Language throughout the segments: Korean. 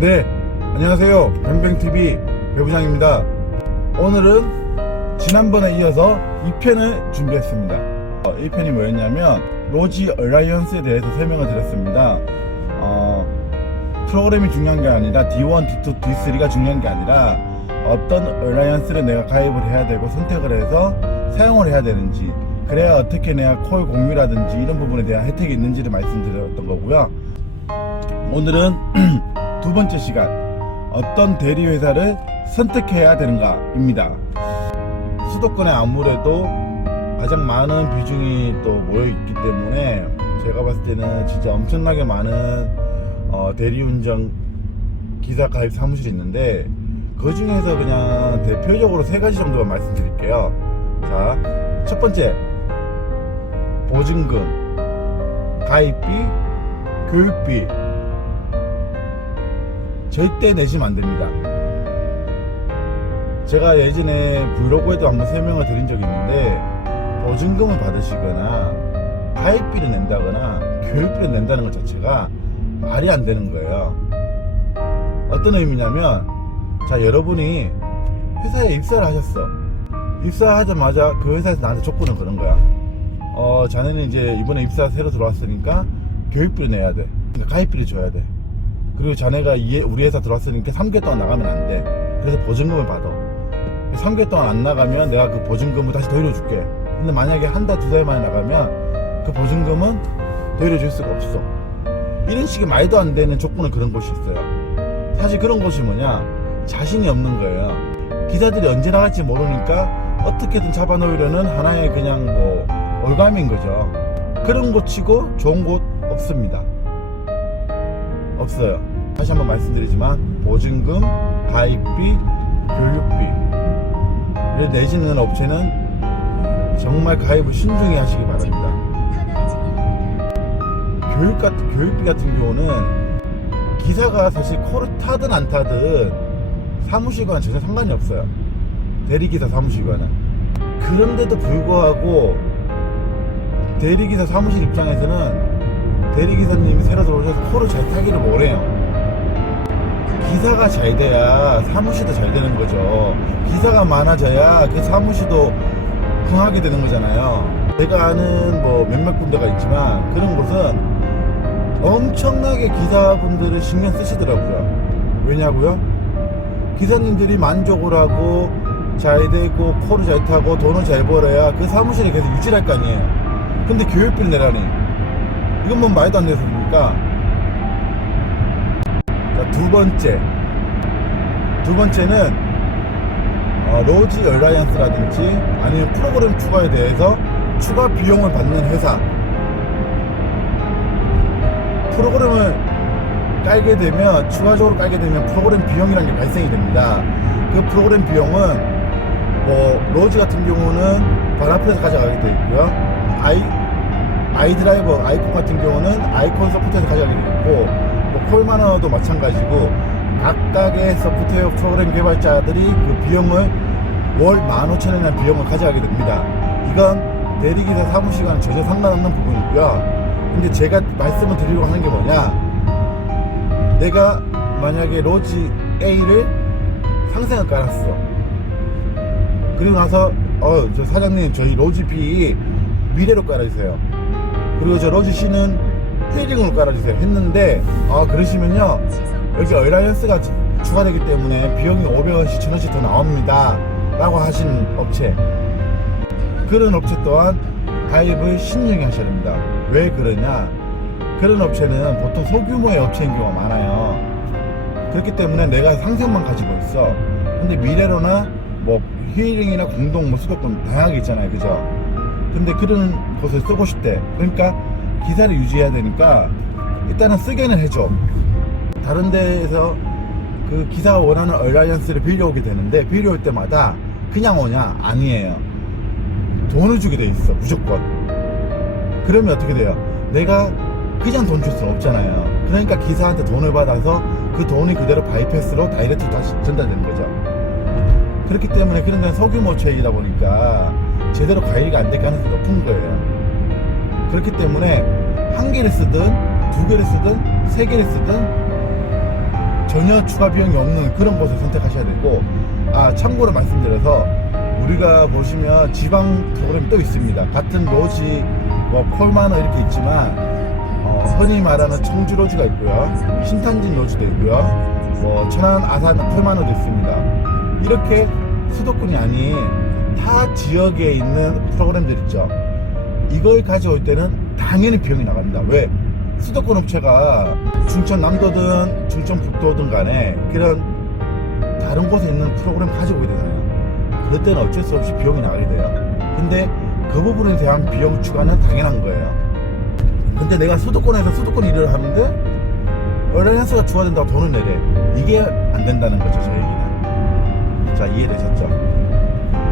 네, 안녕하세요. 뱅뱅TV 배부장입니다. 오늘은 지난번에 이어서 2편을 준비했습니다. 1편이 뭐였냐면 로지 얼라이언스에 대해서 설명을 드렸습니다. 프로그램이 중요한 게 아니라 D1, D2, D3가 중요한 게 아니라 어떤 얼라이언스를 내가 가입을 해야 되고 선택을 해서 사용을 해야 되는지, 그래야 어떻게 내가 콜 공유라든지 이런 부분에 대한 혜택이 있는지를 말씀드렸던 거고요. 오늘은 두 번째 시간, 어떤 대리회사를 선택해야 되는가 입니다. 수도권에 아무래도 가장 많은 비중이 또 모여있기 때문에 제가 봤을 때는 진짜 엄청나게 많은 대리운전 기사 가입 사무실이 있는데, 그 중에서 그냥 대표적으로 세 가지 정도만 말씀드릴게요. 자, 첫 번째, 보증금, 가입비, 교육비 절대 내시면 안 됩니다. 제가 예전에 브이로그에도 한번 설명을 드린 적이 있는데, 보증금을 받으시거나 가입비를 낸다거나 교육비를 낸다는 것 자체가 말이 안 되는 거예요. 어떤 의미냐면, 자, 여러분이 회사에 입사를 하셨어. 입사하자마자 그 회사에서 나한테 조건을 거는 거야. 자네는 이제 이번에 입사 새로 들어왔으니까 교육비를 내야 돼. 그러니까 가입비를 줘야 돼. 그리고 자네가 우리 회사 들어왔으니까 3개월 동안 나가면 안 돼. 그래서 보증금을 받아. 3개월 동안 안 나가면 내가 그 보증금을 다시 돌려줄게. 근데 만약에 한 달, 두 달 만에 나가면 그 보증금은 돌려줄 수가 없어. 이런 식의 말도 안 되는 조건을 그런 곳이 있어요. 사실 그런 곳이 뭐냐, 자신이 없는 거예요. 기사들이 언제 나갈지 모르니까 어떻게든 잡아놓으려는 하나의 그냥 뭐 올감인 거죠. 그런 곳 치고 좋은 곳 없습니다. 없어요. 다시 한번 말씀드리지만, 보증금, 가입비, 교육비를 내지는 업체는 정말 가입을 신중히 하시기 바랍니다. 교육비 같은 경우는 기사가 사실 코를 타든 안 타든 사무실과는 전혀 상관이 없어요. 대리기사 사무실과는. 그런데도 불구하고 대리기사 사무실 입장에서는 대리기사님이 새로 들어오셔서 코를 잘 타기를 못해요. 기사가 잘 돼야 사무실도 잘 되는 거죠. 기사가 많아져야 그 사무실도 흥하게 되는 거잖아요. 제가 아는 뭐 몇몇 군데가 있지만 그런 곳은 엄청나게 기사분들을 신경 쓰시더라고요. 왜냐고요? 기사님들이 만족을 하고 잘 되고 코를 잘 타고 돈을 잘 벌어야 그 사무실에 계속 유지할 거 아니에요. 근데 교육비를 내라니, 이건 뭐 말도 안 되는 소리니까. 자, 두 번째는 로지 얼라이언스라든지 아니면 프로그램 추가에 대해서 추가 비용을 받는 회사. 프로그램을 깔게 되면, 추가적으로 깔게 되면 프로그램 비용이라는 게 발생이 됩니다. 그 프로그램 비용은 뭐 로지 같은 경우는 바나프에서 가져가게 되어 있고요. 아이드라이버, 아이콘 같은 경우는 아이콘 소프트에서 가져가게 되어 있고, 뭐 콜마너도 마찬가지고, 각각의 소프트웨어 프로그램 개발자들이 그 비용을 월 15,000원이라는 비용을 가져가게 됩니다. 이건 대리기사 사무실과는 전혀 상관없는 부분이고요. 근데 제가 말씀을 드리려고 하는 게 뭐냐, 내가 만약에 로지 A를 상생을 깔았어. 그리고 나서 저 사장님, 저희 로지 B 미래로 깔아주세요. 그리고 저 로지 C는 힐링으로 깔아주세요 했는데, 그러시면요, 여기 얼라이언스가 추가되기 때문에 비용이 500원씩 1000원씩 더 나옵니다 라고 하신 업체, 그런 업체 또한 가입을 신중히 하셔야 됩니다. 왜 그러냐, 그런 업체는 보통 소규모의 업체인 경우가 많아요. 그렇기 때문에 내가 상생만 가지고 있어. 근데 미래로나 뭐 힐링이나 공동, 뭐 수도권 다양하게 있잖아요, 그죠? 근데 그런 곳을 쓰고 싶대. 그러니까 기사를 유지해야 되니까 일단은 쓰게는 해줘. 다른 데에서 그 기사가 원하는 얼라이언스를 빌려오게 되는데, 빌려올 때마다 그냥 오냐? 아니에요. 돈을 주게 돼 있어, 무조건. 그러면 어떻게 돼요? 내가 그냥 돈 줄 수 없잖아요. 그러니까 기사한테 돈을 받아서 그 돈이 그대로 바이패스로 다이렉트 다시 전달되는 거죠. 그렇기 때문에 그런 건 소규모 체이다 보니까 제대로 관리가 안 될 가능성이 높은 거예요. 그렇기 때문에 한 개를 쓰든 두 개를 쓰든 세 개를 쓰든 전혀 추가 비용이 없는 그런 곳을 선택하셔야 되고, 참고로 말씀드려서 우리가 보시면 지방 프로그램이 또 있습니다. 같은 로지 뭐 콜마너 이렇게 있지만 흔히 말하는 청주 로지가 있고요, 신탄진 로지도 있고요, 뭐 천안 아산 콜마너도 있습니다. 이렇게 수도권이 아닌 타 지역에 있는 프로그램들 있죠. 이걸 가져올 때는 당연히 비용이 나갑니다. 왜? 수도권 업체가 충청남도든 충청북도든 간에 그런 다른 곳에 있는 프로그램 가지고 오게 되잖아요. 그럴 때는 어쩔 수 없이 비용이 나가게 돼요. 근데 그 부분에 대한 비용 추가는 당연한 거예요. 근데 내가 수도권에서 수도권 일을 하는데 어레인스가 추가된다고 돈을 내래. 이게 안 된다는 거죠, 제 얘기는. 자, 이해되셨죠?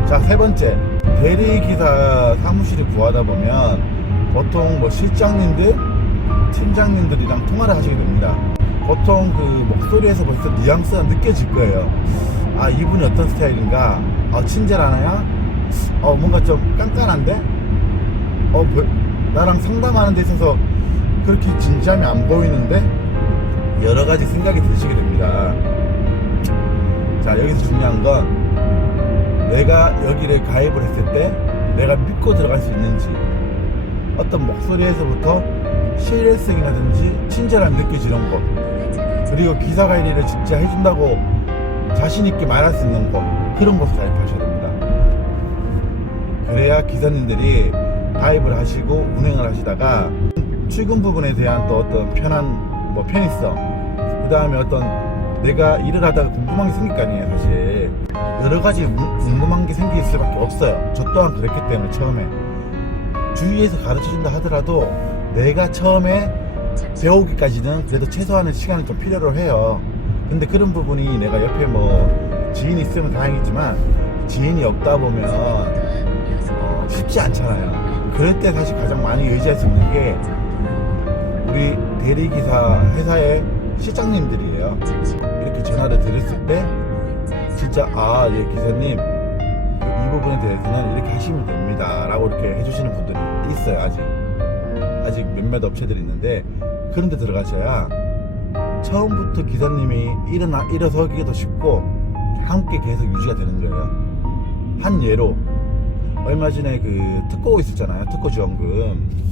자, 세 번째, 대리기사 사무실을 구하다 보면 보통 뭐 실장님들, 팀장님들이랑 통화를 하시게 됩니다. 보통 그 목소리에서 벌써 뉘앙스가 느껴질 거예요. 이분이 어떤 스타일인가? 친절하나요? 뭔가 좀 깐깐한데? 나랑 상담하는 데 있어서 그렇게 진지함이 안 보이는데? 여러 가지 생각이 드시게 됩니다. 자, 여기서 중요한 건 내가 여기를 가입을 했을 때 내가 믿고 들어갈 수 있는지, 어떤 목소리에서부터 신뢰성이라든지 친절함이 느껴지는 것, 그리고 기사 관리를 진짜 해준다고 자신있게 말할 수 있는 것, 그런 것을 가입하셔야 됩니다. 그래야 기사님들이 가입을 하시고 운행을 하시다가 출근 부분에 대한 또 어떤 편의성, 그 다음에 어떤 내가 일을 하다가 궁금한 게 생길 거 아니에요. 사실 여러 가지 궁금한 게 생길 수밖에 없어요. 저 또한 그랬기 때문에 처음에 주위에서 가르쳐준다 하더라도 내가 처음에 배우기까지는 그래도 최소한의 시간을 좀 필요로 해요. 근데 그런 부분이 내가 옆에 뭐 지인이 있으면 다행이지만 지인이 없다 보면 쉽지 않잖아요. 그럴 때 사실 가장 많이 의지할 수 있는 게 우리 대리기사 회사의 실장님들이에요. 이렇게 전화를 드렸을 때 진짜 예 기사님 이 부분에 대해서는 이렇게 하시면 됩니다 라고 이렇게 해주시는 분들이 있어요. 아직 몇몇 업체들이 있는데 그런 데 들어가셔야 처음부터 기사님이 일어서기도 쉽고 함께 계속 유지가 되는 거예요. 한 예로 얼마 전에 그 특고 있었잖아요. 특고 지원금.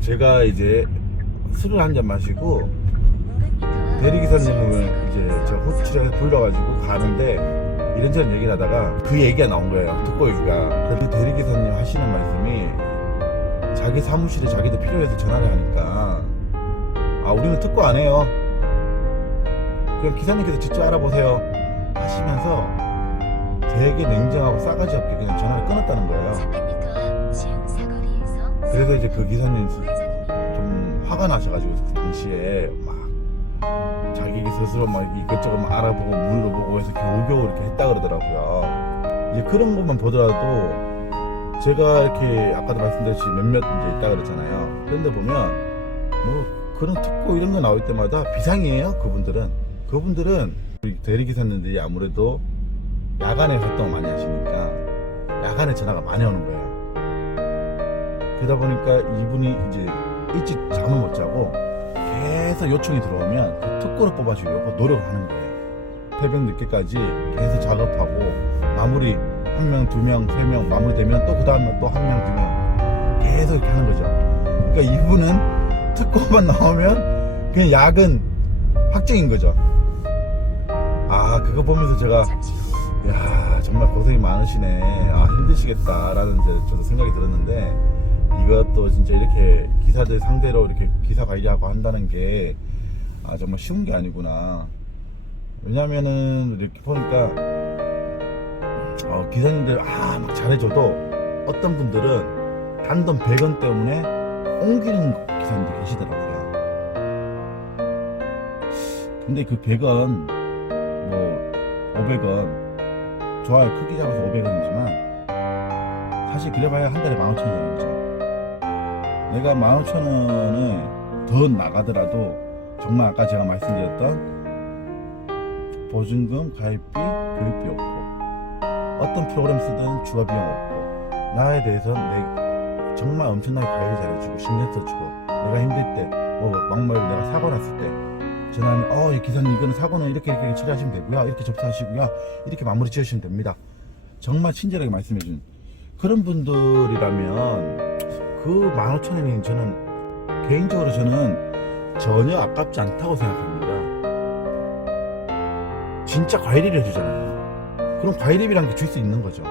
제가 이제 술을 한 잔 마시고 대리기사님을 이제 저 호출에 불러가지고 가는데 이런저런 얘기를 하다가 그 얘기가 나온 거예요. 특고 얘기가. 그래서 대리기사님 하시는 말씀이 자기 사무실에 자기도 필요해서 전화를 하니까 우리는 특고 안 해요. 그냥 기사님께서 직접 알아보세요 하시면서 되게 냉정하고 싸가지 없게 그냥 전화를 끊었다는 거예요. 그래서 이제 그 기사님 좀 화가 나셔가지고 그 당시에 막 자기 스스로 막 이것저것 막 알아보고 물어보고 해서 겨우겨우 이렇게 했다 그러더라고요. 이제 그런 것만 보더라도 제가 이렇게 아까도 말씀드렸듯이 몇몇 이제 있다 그랬잖아요. 그런데 보면 뭐 그런 특고 이런 거 나올 때마다 비상이에요. 그분들은 우리 대리기사님들이 아무래도 야간에 활동을 많이 하시니까 야간에 전화가 많이 오는 거예요. 그러다 보니까 이분이 이제 일찍 잠을 못 자고 계속 요청이 들어오면 그 특고를 뽑아주려고 노력을 하는 거예요. 새벽 늦게까지 계속 작업하고 마무리 1명, 2명, 3명 마무리되면 또 그 다음날 또 1명, 2명 계속 이렇게 하는 거죠. 그러니까 이분은 특고만 나오면 그냥 야근 확정인 거죠. 그거 보면서 제가 정말 고생이 많으시네, 힘드시겠다라는 저도 생각이 들었는데, 이것도 진짜 이렇게 기사들 상대로 이렇게 기사 관리하고 한다는 게 정말 쉬운 게 아니구나. 왜냐면은 이렇게 보니까 기사님들 막 잘해줘도 어떤 분들은 단돈 100원 때문에 옮기는 기사님들 계시더라고요. 근데 그 100원 뭐 500원 좋아요, 크게 잡아서 500원이지만 사실 그래봐야 한 달에 15,000원이죠. 내가 15,000원을 더 나가더라도 정말 아까 제가 말씀드렸던 보증금, 가입비, 교육비 없고 어떤 프로그램 쓰든 추가 비용 없고 나에 대해서는 정말 엄청나게 관리 잘해주고 신경 써주고 내가 힘들 때 뭐 막말 내가 사고 났을 때 전화하면 이 기사님 이거는 사고는 이렇게 처리하시면 되고요, 이렇게 접수하시고요, 이렇게 마무리 지으시면 됩니다. 정말 친절하게 말씀해준 그런 분들이라면 그 15,000원이 저는 개인적으로 전혀 아깝지 않다고 생각합니다. 진짜 과일입을 해주잖아요. 그럼 과일입이라는 게 줄 수 있는 거죠.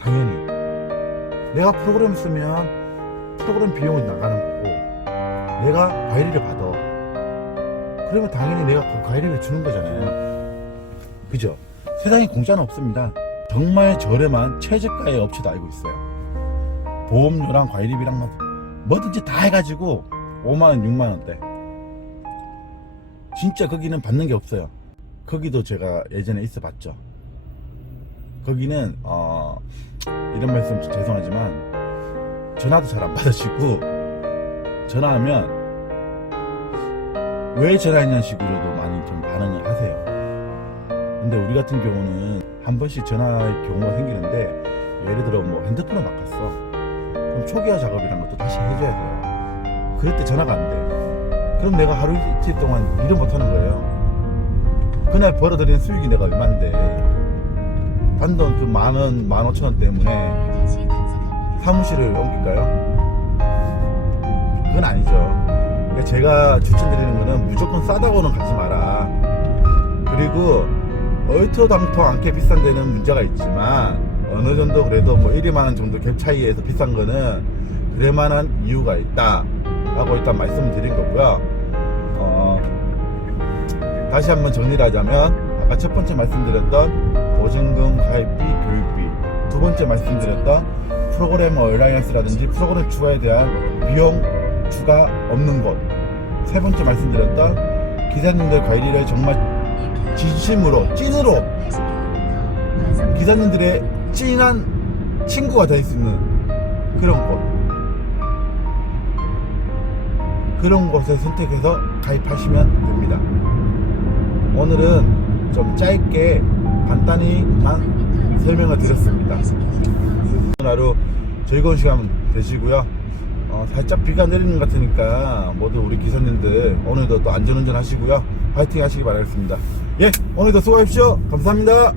당연히 내가 프로그램 쓰면 프로그램 비용이 나가는 거고, 내가 과일입을 받아. 그러면 당연히 내가 그 과일입을 주는 거잖아요. 그죠? 세상에 공짜는 없습니다. 정말 저렴한 최저가의 업체도 알고 있어요. 보험료랑 과일입이랑 뭐든지 다 해가지고 5만원 6만원대. 진짜 거기는 받는 게 없어요. 거기도 제가 예전에 있어 봤죠. 거기는 이런 말씀 죄송하지만 전화도 잘 안 받으시고, 전화하면 왜 전화했냐는 식으로도 많이 좀 반응을 하세요. 근데 우리 같은 경우는 한 번씩 전화할 경우가 생기는데, 예를 들어 뭐 핸드폰을 바꿨어. 그럼 초기화 작업이란 것도 다시 해줘야 돼요. 그럴 때 전화가 안 돼. 그럼 내가 하루 이틀 동안 일을 못 하는 거예요. 그날 벌어들인 수익이 내가 얼만데, 단돈 그 10,000원, 15,000원 때문에 사무실을 옮길까요? 그건 아니죠. 그러니까 제가 추천드리는 거는 무조건 싸다고는 가지 마라. 그리고 얼토당토 않게 비싼 데는 문제가 있지만, 어느 정도 그래도 뭐 1, 2만원 정도 갭 차이에서 비싼 거는 그럴만한 이유가 있다 라고 일단 말씀을 드린 거고요. 다시 한번 정리를 하자면, 아까 첫 번째 말씀드렸던 보증금, 가입비, 교육비, 두 번째 말씀드렸던 프로그램 얼라이언스라든지 프로그램 추가에 대한 비용 추가 없는 곳, 세 번째 말씀드렸던 기사님들 관리를 정말 진심으로 찐으로 기사님들의 찐한 친구가 될 수 있는 그런 곳, 그런 곳을 선택해서 가입하시면 됩니다. 오늘은 좀 짧게 간단히만 설명을 드렸습니다. 하루 즐거운 시간 되시고요. 살짝 비가 내리는 것 같으니까 모두 우리 기사님들 오늘도 또 안전운전 하시고요. 파이팅 하시기 바라겠습니다. 예, 오늘도 수고하십시오. 감사합니다.